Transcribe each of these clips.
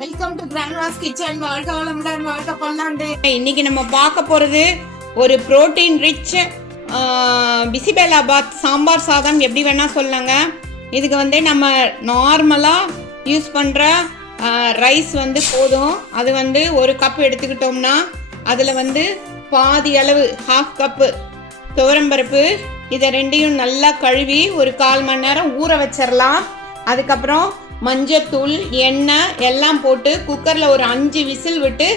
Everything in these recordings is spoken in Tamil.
Welcome to Grandma's kitchen. வாழ்க வளமுடன், வாழ்க பல்லாண்டு. இன்னைக்கு நம்ம பார்க்க போகிறது ஒரு புரோட்டீன் ரிச் பிசிபெலாபாத் சாம்பார் சாதம். எப்படி வேணால் சொல்லலாங்க. இதுக்கு வந்து நம்ம நார்மலாக யூஸ் பண்ணுற ரைஸ் வந்து போதும். அது வந்து ஒரு கப் எடுத்துக்கிட்டோம்னா அதில் வந்து பாதி அளவு ஹாஃப் கப்பு துவரம்பருப்பு, இதை ரெண்டையும் நல்லா கழுவி ஒரு 1/4 மணி நேரம் ஊற வச்சிடலாம். அதுக்கப்புறம் மஞ்சத்தூள், எண்ணெய் எல்லாம் போட்டு குக்கரில் ஒரு 5 விசில் விட்டு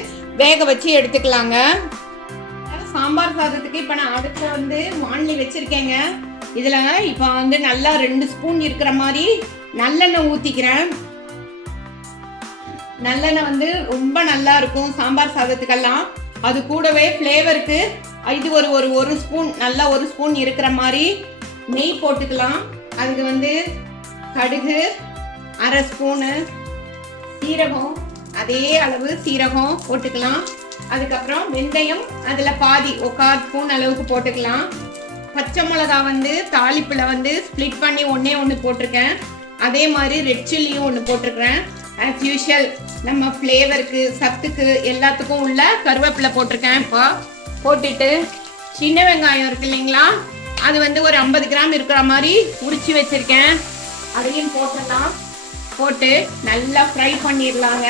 வேக வச்சு எடுத்துக்கலாங்க. சாம்பார் சாதத்துக்கு இப்போ நான் அடுப்பில் வந்து வாணலி வச்சுருக்கேங்க. இதில் இப்போ வந்து நல்லா 2 ஸ்பூன் இருக்கிற மாதிரி நல்லெண்ணெய் ஊற்றிக்கிறேன். நல்லெண்ணெய் வந்து ரொம்ப நல்லா இருக்கும் சாம்பார் சாதத்துக்கெல்லாம். அது கூடவே ஃப்ளேவருக்கு இது ஒரு ஸ்பூன், நல்லா 1 ஸ்பூன் இருக்கிற மாதிரி நெய் போட்டுக்கலாம். அதுக்கு வந்து கடுகு 1/2 ஸ்பூனு, சீரகம் அதே அளவு சீரகம் போட்டுக்கலாம். அதுக்கப்புறம் வெந்தயம் அதில் பாதி 1/4 ஸ்பூன் அளவுக்கு போட்டுக்கலாம். பச்சை மிளகா வந்து தாளிப்பில் வந்து ஸ்ப்ளிட் பண்ணி ஒன்று போட்டிருக்கேன். அதே மாதிரி ரெட் சில்லியும் ஒன்று போட்டிருக்கிறேன். ஆஸ் யூஷுவல் நம்ம ஃப்ளேவருக்கு, சத்துக்கு எல்லாத்துக்கும் உள்ள கருவேப்பிலை போட்டிருக்கேன். இப்போ போட்டுட்டு சின்ன வெங்காயம் இருக்கு இல்லைங்களா, அது வந்து ஒரு 50 கிராம் இருக்கிற மாதிரி உரிச்சு வச்சுருக்கேன். அதையும் போட்டுடலாம். போட்டு நல்லா ஃப்ரை பண்ணிடலாங்க.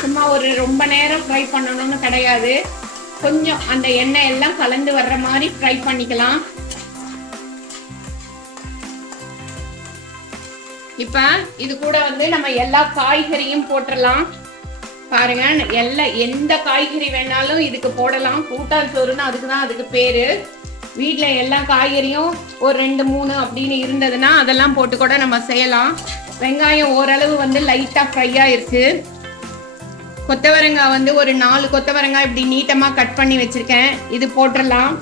சும்மா ஒரு ரொம்ப நேரம் ஃப்ரை பண்ணணும்னு கிடையாது, கொஞ்சம் அந்த எண்ணெய் எல்லாம் கலந்து வர்ற மாதிரி ஃப்ரை பண்ணிக்கலாம். இப்போ இது கூட வந்து நம்ம எல்லா காய்கறியும் போட்டுடலாம். பாருங்க, எந்த காய்கறி வேணாலும் இதுக்கு போடலாம். கூட்டான் சோறுன்னு அதுக்கு பேரு. வீட்டில் எல்லா காய்கறியும் ஒரு 2-3 அப்படின்னு இருந்ததுன்னா அதெல்லாம் போட்டு கூட நம்ம செய்யலாம். வெங்காயம் ஓரளவு வந்து லைட்டாக ஃப்ரையாக இருக்குது. கொத்தவரங்காய் வந்து ஒரு 4 கொத்தவரங்காய் இப்படி நீட்டமாக கட் பண்ணி வச்சுருக்கேன். இது போட்டுடலாம்.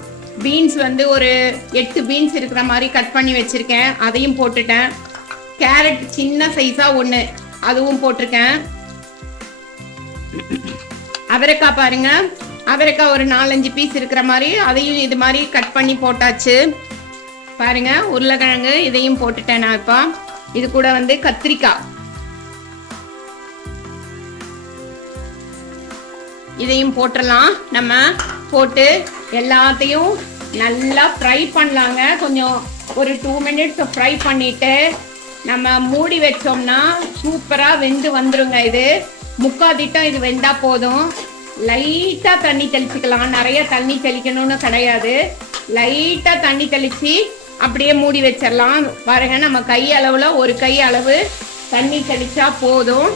பீன்ஸ் வந்து ஒரு 8 பீன்ஸ் இருக்கிற மாதிரி கட் பண்ணி வச்சுருக்கேன். அதையும் போட்டுட்டேன். கேரட் சின்ன சைஸாக 1 அதுவும் போட்டிருக்கேன். அவரைக்காய் பாருங்க, அவரைக்காய் ஒரு 4-5 பீஸ் இருக்கிற மாதிரி அதையும் இது மாதிரி கட் பண்ணி போட்டாச்சு. பாருங்க, உருளைக்கிழங்கு இதையும் போட்டுட்டேன் நான். இப்போ இது கூட வந்து கத்திரிக்காய் இதையும் போட்டுடலாம். நம்ம போட்டு எல்லாத்தையும் நல்லா ஃப்ரை பண்ணலாங்க. கொஞ்சம் ஒரு 2 மினிட்ஸ் ஃப்ரை பண்ணிட்டு நம்ம மூடி வச்சோம்னா சூப்பராக வெந்து வந்துருங்க. இது முக்காதிட்டம் இது வெந்தா போதும். லைட்டாக தண்ணி தெளிச்சுக்கலாம். நிறைய தண்ணி தெளிக்கணும்னு கிடையாது. லைட்டாக தண்ணி தெளித்து அப்படியே மூடி வச்சிடலாம். பாருங்க, நம்ம கை அளவில் ஒரு கை அளவு தண்ணி தெளிச்சா போதும்.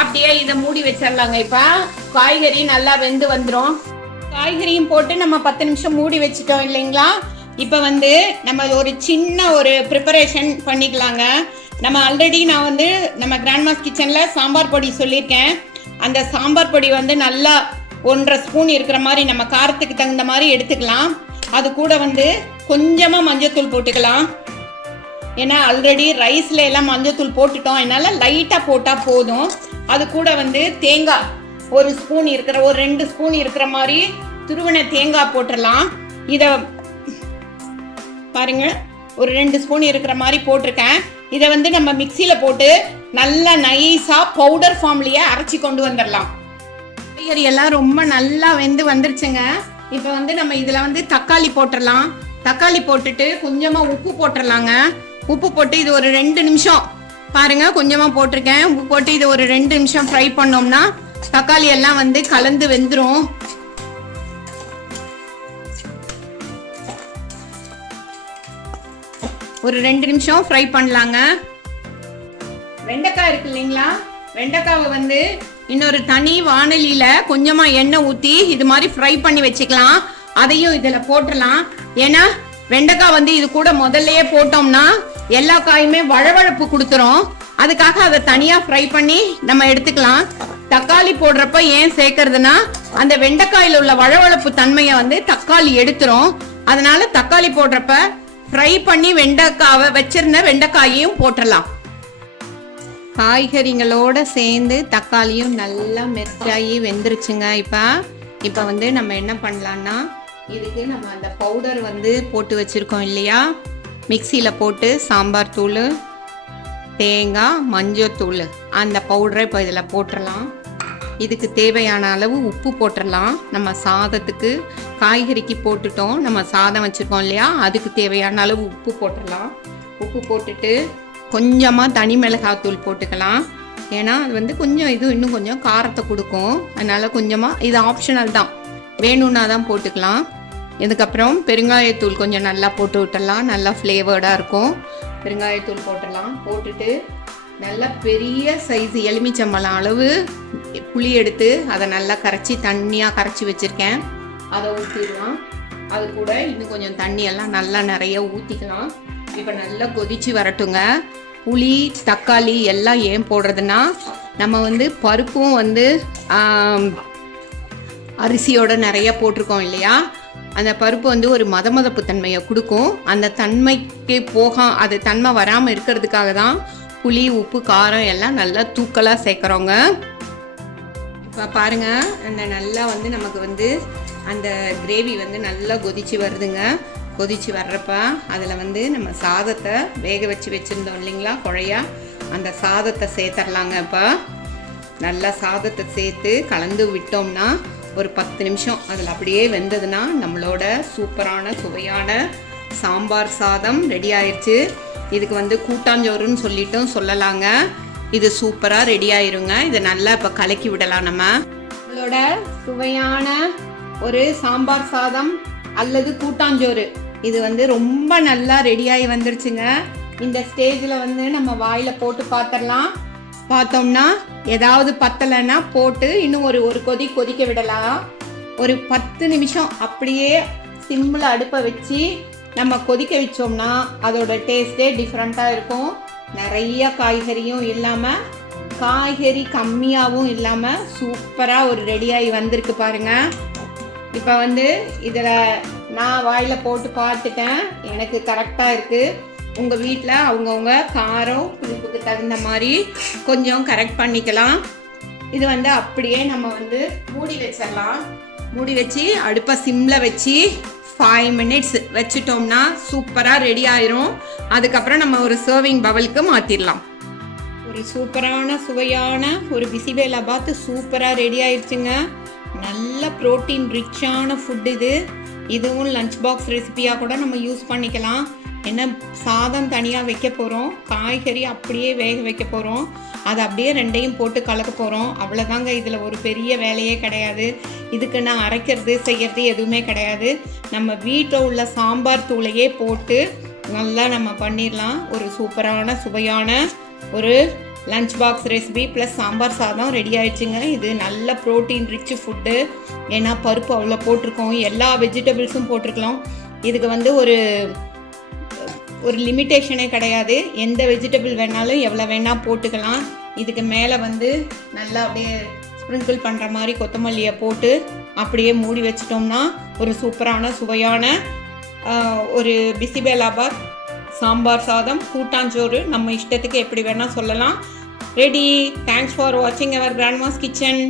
அப்படியே இதை மூடி வச்சிடலாங்க. இப்போ காய்கறி நல்லா வெந்து வந்துடும். காய்கறியும் போட்டு நம்ம 10 நிமிஷம் மூடி வச்சுட்டோம் இல்லைங்களா. இப்போ வந்து நம்ம ஒரு சின்ன ஒரு ப்ரிப்பரேஷன் பண்ணிக்கலாங்க. நம்ம ஆல்ரெடி நான் வந்து நம்ம கிராண்ட்மாஸ் கிச்சனில் சாம்பார் பொடி சொல்லியிருக்கேன். அந்த சாம்பார் பொடி வந்து நல்லா 1/2 ஸ்பூன் இருக்கிற மாதிரி நம்ம காரத்துக்கு தகுந்த மாதிரி எடுத்துக்கலாம். அது கூட வந்து கொஞ்சமாக மஞ்சத்தூள் போட்டுக்கலாம். ஏன்னா ஆல்ரெடி ரைஸில் எல்லாம் மஞ்சத்தூள் போட்டுட்டோம், அதனால் லைட்டாக போட்டால் போதும். அது கூட வந்து தேங்காய் ஒரு 2 ஸ்பூன் இருக்கிற மாதிரி துருவன தேங்காய் போட்டுடலாம். இதை பாருங்க, ஒரு 2 ஸ்பூன் இருக்கிற மாதிரி போட்டிருக்கேன். இதை வந்து நம்ம மிக்சியில் போட்டு நல்லா நைஸாக பவுடர் ஃபார்ம்லேயே அரைச்சி கொண்டு வந்துடலாம். காய்கறி எல்லாம் ரொம்ப நல்லா வெந்து வந்துருச்சுங்க. இப்போ வந்து நம்ம இதில் வந்து தக்காளி போட்டுடலாம். தக்காளி போட்டுட்டு கொஞ்சமாக உப்பு போட்டுடலாங்க. உப்பு போட்டு இது ஒரு 2 நிமிஷம் பாருங்கள், கொஞ்சமாக போட்டிருக்கேன். உப்பு போட்டு இது ஒரு 2 நிமிஷம் ஃப்ரை பண்ணோம்னா தக்காளி எல்லாம் வந்து கலந்து வெந்துடும். ஒரு 2 நிமிஷம் ஃப்ரை பண்ணலாங்க. வெண்டைக்காய் இருக்கு இல்லைங்களா, வெண்டைக்காவை வந்து இன்னொரு தனி வாணலியில் கொஞ்சமாக எண்ணெய் ஊற்றி இது மாதிரி ஃப்ரை பண்ணி வச்சுக்கலாம். அதையும் இதில் போட்டுடலாம். ஏன்னா வெண்டைக்காய் வந்து இது கூட முதல்லையே போட்டோம்னா எல்லா காயுமே வழவழப்பு கொடுத்துரும். அதுக்காக அதை தனியாக ஃப்ரை பண்ணி நம்ம எடுத்துக்கலாம். தக்காளி போடுறப்ப ஏன் சேர்க்கறதுனா அந்த வெண்டைக்காயில் உள்ள வழவழப்பு தன்மையை வந்து தக்காளி எடுத்துரும். அதனால தக்காளி போடுறப்ப ஃப்ரை பண்ணி வெண்டைக்காவை வச்சிருந்த வெண்டைக்காயையும் போட்டுடலாம். காய்கறிகளோடு சேர்ந்து தக்காளியும் நல்லா மெர்ச்சாகி வெந்துருச்சுங்க. இப்போ வந்து நம்ம என்ன பண்ணலான்னா, இதுக்கு நம்ம அந்த பவுடர் வந்து போட்டு வச்சுருக்கோம் இல்லையா, மிக்சியில் போட்டு சாம்பார் தூள் தேங்காய், மஞ்சத்தூள் அந்த பவுடரை இப்போ இதில் போட்டுடலாம். இதுக்கு தேவையான அளவு உப்பு போட்டுடலாம். நம்ம சாதத்துக்கு காய்கறிக்கு போட்டுட்டோம், நம்ம சாதம் வச்சுருக்கோம் இல்லையா, அதுக்கு தேவையான அளவு உப்பு போட்டுடலாம். உப்பு போட்டுட்டு கொஞ்சமாக தனி மிளகாத்தூள் போட்டுக்கலாம். ஏன்னா அது வந்து கொஞ்சம் இன்னும் கொஞ்சம் காரத்தை கொடுக்கும். அதனால் கொஞ்சமாக, இது ஆப்ஷனல் தான், வேணும்னா தான் போட்டுக்கலாம். இதுக்கப்புறம் பெருங்காயத்தூள் கொஞ்சம் நல்லா போட்டு விட்டுடலாம், நல்லா ஃப்ளேவர்டாக இருக்கும். பெருங்காயத்தூள் போட்டுடலாம். போட்டுட்டு நல்லா பெரிய சைஸ் எலுமிச்சம்பழம் அளவு புளி எடுத்து அதை நல்லா கரைச்சி தண்ணியாக கரைச்சி வச்சுருக்கேன், அதை ஊற்றிடலாம். அது கூட இன்னும் கொஞ்சம் தண்ணியெல்லாம் நல்லா நிறைய ஊற்றிக்கலாம். இப்போ நல்லா கொதித்து வரட்டுங்க. புளி, தக்காளி எல்லாம் ஏன் போடுறதுன்னா, நம்ம வந்து பருப்பும் வந்து அரிசியோட நிறைய போட்டிருக்கோம் இல்லையா, அந்த பருப்பு வந்து ஒரு மதமதப்பு தன்மையை கொடுக்கும். அந்த தன்மைக்கு அது தன்மை வராமல் இருக்கிறதுக்காக தான் புளி, உப்பு, காரம் எல்லாம் நல்லா தூக்கலாக சேர்க்குறோங்க. இப்போ பாருங்கள், அந்த நல்லா வந்து நமக்கு வந்து அந்த கிரேவி வந்து நல்லா கொதித்து வருதுங்க. கொதித்து வர்றப்ப அதில் வந்து நம்ம சாதத்தை வேக வச்சுருந்தோம் இல்லைங்களா குழையா, அந்த சாதத்தை சேர்த்துடலாங்க. இப்போ நல்லா சாதத்தை சேர்த்து கலந்து விட்டோம்னா ஒரு 10 நிமிஷம் அதில் அப்படியே வெந்ததுன்னா நம்மளோட சூப்பரான சுவையான சாம்பார் சாதம் ரெடி ஆயிடுச்சு. இதுக்கு வந்து கூட்டாஞ்சோறுன்னு சொல்லிட்டும் சொல்லலாங்க. இது சூப்பராக ரெடி ஆயிருங்க. இதை நல்லா இப்போ கலக்கி விடலாம். நம்மளோட சுவையான ஒரு சாம்பார் சாதம் அல்லது கூட்டாஞ்சோறு இது வந்து ரொம்ப நல்லா ரெடியாகி வந்துருச்சுங்க. இந்த ஸ்டேஜில் வந்து நம்ம வாயில் போட்டு பார்த்துடலாம். பார்த்தோம்னா ஏதாவது பத்தலைன்னா போட்டு இன்னும் ஒரு கொதிக்க விடலாம். ஒரு 10 நிமிஷம் அப்படியே சிம்மில் அடுப்பை வச்சு நம்ம கொதிக்க வச்சோம்னா அதோட டேஸ்ட்டே டிஃப்ரெண்ட்டாக இருக்கும். நிறைய காய்கறியும் இல்லாமல், காய்கறி கம்மியாகவும் இல்லாமல் சூப்பராக ஒரு ரெடியாகி வந்திருக்கு பாருங்கள். இப்போ வந்து இதில் நான் வாயில் போட்டு பார்த்துட்டேன், எனக்கு கரெக்டாக இருக்குது. உங்கள் வீட்டில் அவங்கவுங்க காரம் புளிப்புக்கு தகுந்த மாதிரி கொஞ்சம் கரெக்ட் பண்ணிக்கலாம். இது வந்து அப்படியே நம்ம வந்து மூடி வச்சிடலாம். மூடி வச்சு அடுப்பை சிம்மில் வச்சு 5 மினிட்ஸ் வச்சுட்டோம்னா சூப்பராக ரெடி ஆயிரும். அதுக்கப்புறம் நம்ம ஒரு சர்விங் பவுலுக்கு மாற்றிடலாம். ஒரு சூப்பரான சுவையான ஒரு பிசிபேலாபாத் சூப்பராக ரெடி ஆயிடுச்சுங்க. நல்ல ப்ரோட்டீன் ரிச்சான ஃபுட் இது. இதுவும் லஞ்ச் பாக்ஸ் ரெசிபியாக கூட நம்ம யூஸ் பண்ணிக்கலாம். என்ன, சாதம் தனியாக வைக்க போகிறோம், காய்கறி அப்படியே வேக வைக்க போகிறோம், அதை அப்படியே ரெண்டையும் போட்டு கலக்க போகிறோம். அவ்வளோதாங்க. இதில் ஒரு பெரிய வேலையே கிடையாது. இதுக்கு நான் அரைக்கிறது செய்கிறது எதுவுமே கிடையாது. நம்ம வீட்டில் உள்ள சாம்பார் தூளையே போட்டு நல்லா நம்ம பண்ணிடலாம். ஒரு சூப்பரான சுவையான ஒரு lunch box recipe plus sambar சாதம் ரெடி ஆயிடுச்சுங்க. இது நல்ல ப்ரோட்டீன் ரிச் ஃபுட்டு. ஏன்னா பருப்பு அவ்வளோ போட்டிருக்கோம், எல்லா வெஜிடபிள்ஸும் போட்டிருக்கலாம். இதுக்கு வந்து ஒரு லிமிட்டேஷனே கிடையாது. எந்த வெஜிடபிள் வேணாலும் எவ்வளோ வேணால் போட்டுக்கலாம். இதுக்கு மேலே வந்து நல்லா அப்படியே ஸ்ப்ரிங்கிள் பண்ணுற மாதிரி கொத்தமல்லியை போட்டு அப்படியே மூடி வச்சிட்டோம்னா ஒரு சூப்பரான சுவையான ஒரு பிசிபேலாபாத் சாம்பார் சாதம், கூட்டாஞ்சோறு நம்ம இஷ்டத்துக்கு எப்படி வேணால் சொல்லலாம். ரெடி. தேங்க்ஸ் ஃபார் வாட்சிங் அவர் கிராண்ட்மாஸ் கிச்சன்.